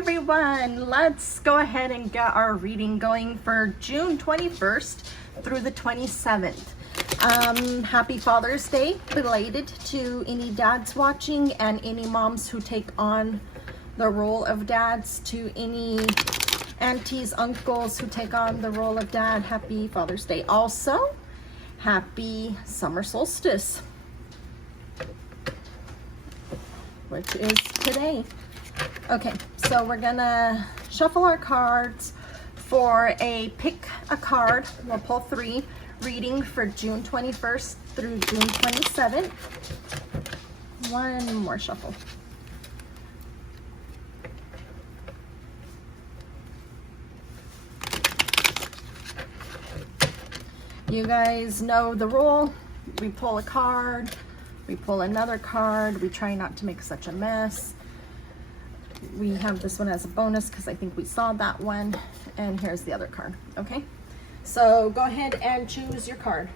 everyone, let's go ahead and get our reading going for June 21st through the 27th. Happy Father's Day, belated to any dads watching and any moms who take on the role of dads, to any aunties, uncles who take on the role of dad. Happy Father's Day. Also, happy summer solstice, which is today. Okay, so we're gonna shuffle our cards for a pick a card. We'll pull 3 reading for June 21st through June 27th. One more shuffle. You guys know the rule. We pull a card, we pull another card, we try not to make such a mess. We have this one as a bonus because I think we saw that one, and here's the other card. Okay, so go ahead and choose your card.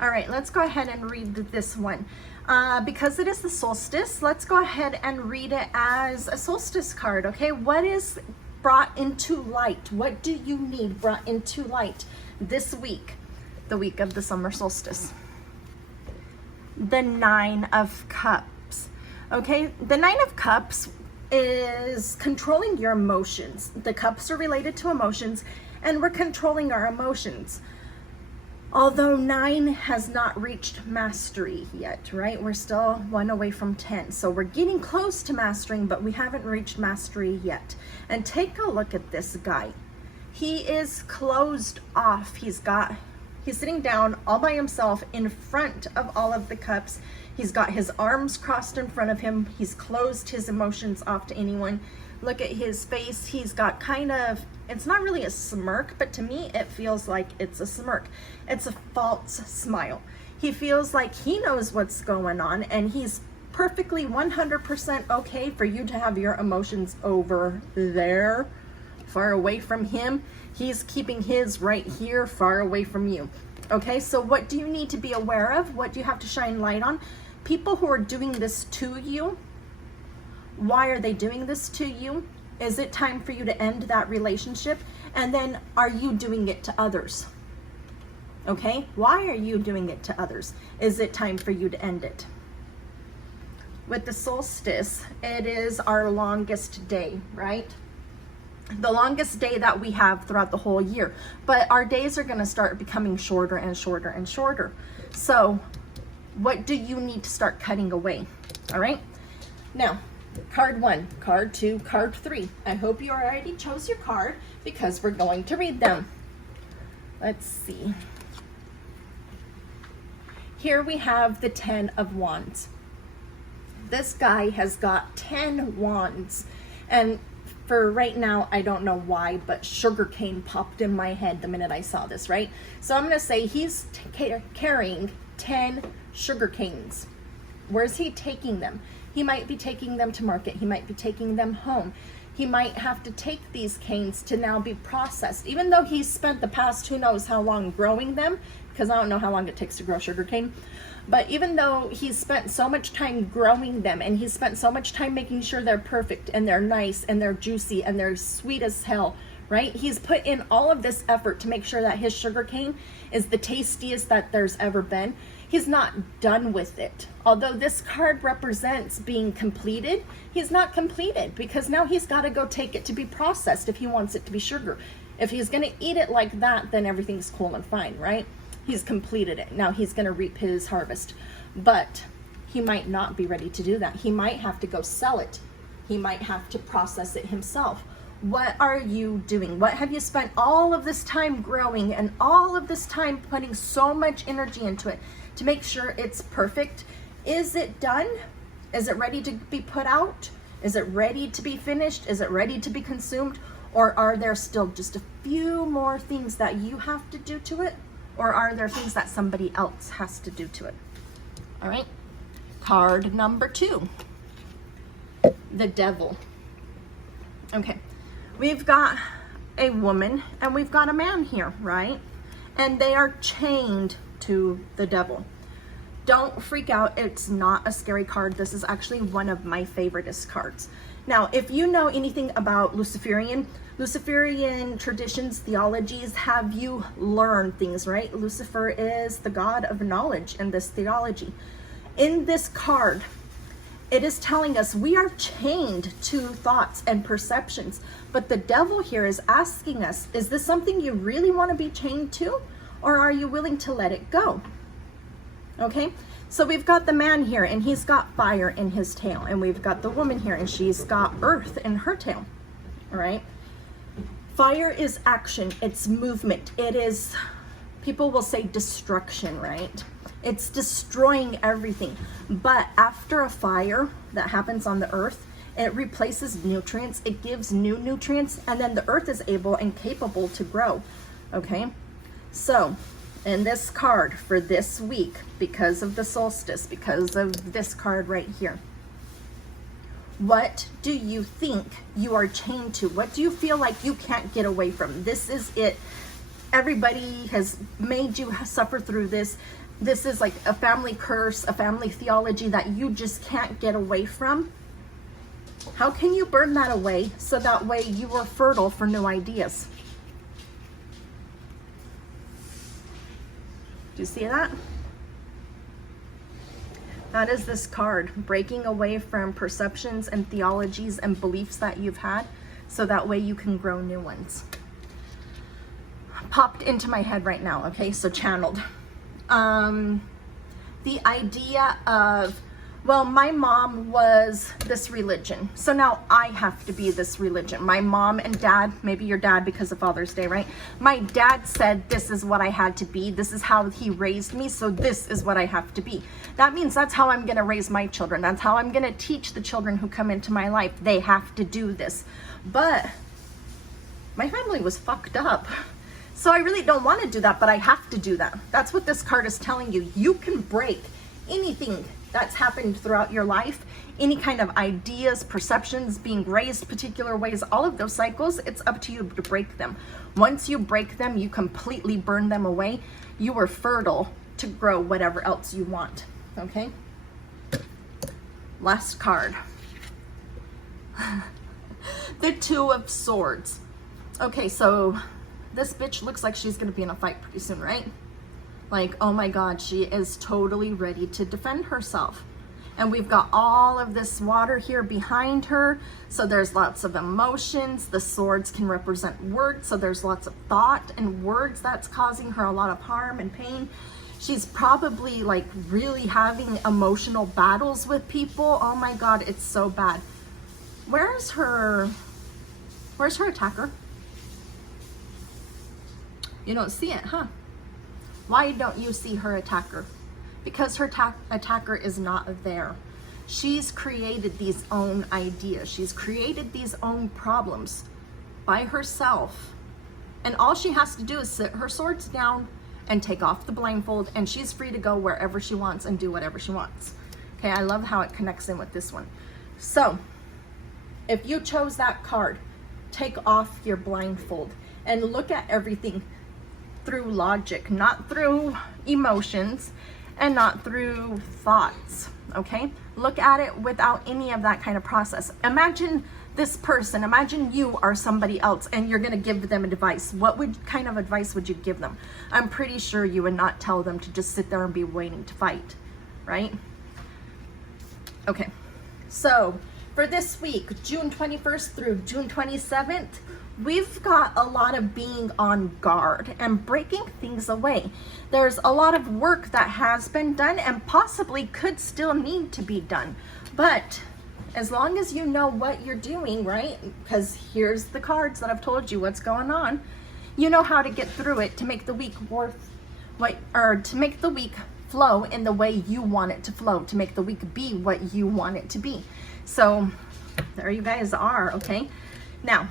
All right, let's go ahead and read this one. Because it is the solstice, let's go ahead and read it as a solstice card, okay? What is brought into light? What do you need brought into light this week, the week of the summer solstice? The 9 of Cups, okay? The 9 of Cups is controlling your emotions. The cups are related to emotions, and we're controlling our emotions. Although 9 has not reached mastery yet, right? We're still 1 away from 10. So we're getting close to mastering, but we haven't reached mastery yet. And take a look at this guy. He is closed off. He's sitting down all by himself in front of all of the cups. He's got his arms crossed in front of him. He's closed his emotions off to anyone. Look at his face. He's got kind of, it's not really a smirk, but to me it feels like it's a smirk. It's a false smile. He feels like he knows what's going on, and he's perfectly 100% okay for you to have your emotions over there, far away from him. He's keeping his right here, far away from you. Okay, so what do you need to be aware of? What do you have to shine light on? People who are doing this to you, why are they doing this to you? Is it time for you to end that relationship? And then, are you doing it to others? Okay, why are you doing it to others? Is it time for you to end it? With the solstice, it is our longest day, right? The longest day that we have throughout the whole year. But our days are gonna start becoming shorter and shorter and shorter. So what do you need to start cutting away? All right, now, card 1, card 2, card 3. I hope you already chose your card because we're going to read them. Let's see. Here we have the 10 of Wands. This guy has got 10 wands. And for right now, I don't know why, but sugarcane popped in my head the minute I saw this, right? So I'm going to say he's carrying 10 sugar canes. Where's he taking them? He might be taking them to market. He might be taking them home. He might have to take these canes to now be processed. Even though he's spent the past who knows how long growing them, because I don't know how long it takes to grow sugar cane. But even though he's spent so much time growing them, and he's spent so much time making sure they're perfect and they're nice and they're juicy and they're sweet as hell, right? He's put in all of this effort to make sure that his sugar cane is the tastiest that there's ever been. He's not done with it. Although this card represents being completed, he's not completed because now he's got to go take it to be processed if he wants it to be sugar. If he's going to eat it like that, then everything's cool and fine, right? He's completed it. Now he's going to reap his harvest. But he might not be ready to do that. He might have to go sell it. He might have to process it himself. What are you doing? What have you spent all of this time growing and all of this time putting so much energy into it to make sure it's perfect? Is it done? Is it ready to be put out? Is it ready to be finished? Is it ready to be consumed? Or are there still just a few more things that you have to do to it? Or are there things that somebody else has to do to it? All right, card number 2, the Devil. Okay, we've got a woman and we've got a man here, right? And they are chained to the Devil. Don't freak out. It's not a scary card. This is actually one of my favoriteest cards. Now, if you know anything about Luciferian traditions, theologies, have you learned things, right? Lucifer is the god of knowledge in this theology. In this card, it is telling us we are chained to thoughts and perceptions, but the devil here is asking us, is this something you really want to be chained to, or are you willing to let it go? Okay, so we've got the man here, and he's got fire in his tail, and we've got the woman here, and she's got earth in her tail. All right, fire is action, it's movement, it is, people will say destruction, right? It's destroying everything. But after a fire that happens on the earth, it replaces nutrients, it gives new nutrients, and then the earth is able and capable to grow. Okay, so in this card for this week, because of the solstice, because of this card right here, what do you think you are chained to? What do you feel like you can't get away from? This is it. Everybody has made you suffer through this. This is like a family curse, a family theology that you just can't get away from. How can you burn that away so that way you are fertile for new ideas? Do you see that? That is this card, breaking away from perceptions and theologies and beliefs that you've had so that way you can grow new ones. Popped into my head right now, okay, so channeled. The idea of, well, my mom was this religion, so now I have to be this religion. My mom and dad, maybe your dad because of Father's Day, right? My dad said this is what I had to be. This is how he raised me, so this is what I have to be. That means that's how I'm going to raise my children. That's how I'm going to teach the children who come into my life. They have to do this. But my family was fucked up. So I really don't want to do that, but I have to do that. That's what this card is telling you. You can break anything that's happened throughout your life, any kind of ideas, perceptions, being raised particular ways, all of those cycles, it's up to you to break them. Once you break them, you completely burn them away. You are fertile to grow whatever else you want, okay? Last card. The Two of Swords. Okay, so this bitch looks like she's gonna be in a fight pretty soon, right? Like, oh my God, she is totally ready to defend herself. And we've got all of this water here behind her. So there's lots of emotions. The swords can represent words. So there's lots of thought and words that's causing her a lot of harm and pain. She's probably like really having emotional battles with people. Oh my God, it's so bad. Where's her attacker? You don't see it, huh? Why don't you see her attacker? Because her attacker is not there. She's created these own ideas. She's created these own problems by herself. And all she has to do is sit her swords down and take off the blindfold, and she's free to go wherever she wants and do whatever she wants. Okay, I love how it connects in with this one. So, if you chose that card, take off your blindfold and look at everything through logic, not through emotions and not through thoughts, okay? Look at it without any of that kind of process. Imagine this person, imagine you are somebody else and you're gonna give them advice. What kind of advice would you give them? I'm pretty sure you would not tell them to just sit there and be waiting to fight, right? Okay, so for this week, June 21st through June 27th, we've got a lot of being on guard and breaking things away. There's a lot of work that has been done and possibly could still need to be done. But as long as you know what you're doing, right? Because here's the cards that I've told you what's going on. You know how to get through it to make the week to make the week flow in the way you want it to flow, to make the week be what you want it to be. So there you guys are, okay? Now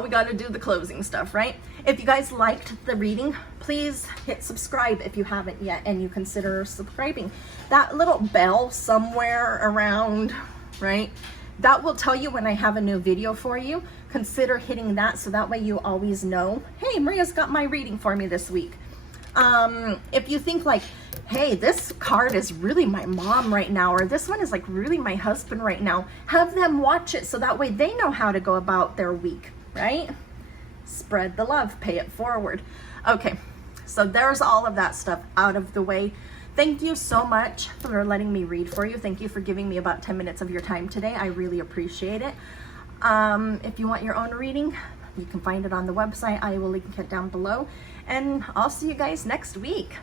we got to do the closing stuff, right? If you guys liked the reading, please hit subscribe if you haven't yet, and you consider subscribing. That little bell somewhere around, right? That will tell you when I have a new video for you. Consider hitting that so that way you always know, hey, Maria's got my reading for me this week. If you think like, hey, this card is really my mom right now, or this one is like really my husband right now, have them watch it so that way they know how to go about their week, right? Spread the love, pay it forward. Okay, so there's all of that stuff out of the way. Thank you so much for letting me read for you. Thank you for giving me about 10 minutes of your time today. I really appreciate it. If you want your own reading, you can find it on the website. I will link it down below. And I'll see you guys next week.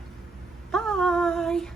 Bye.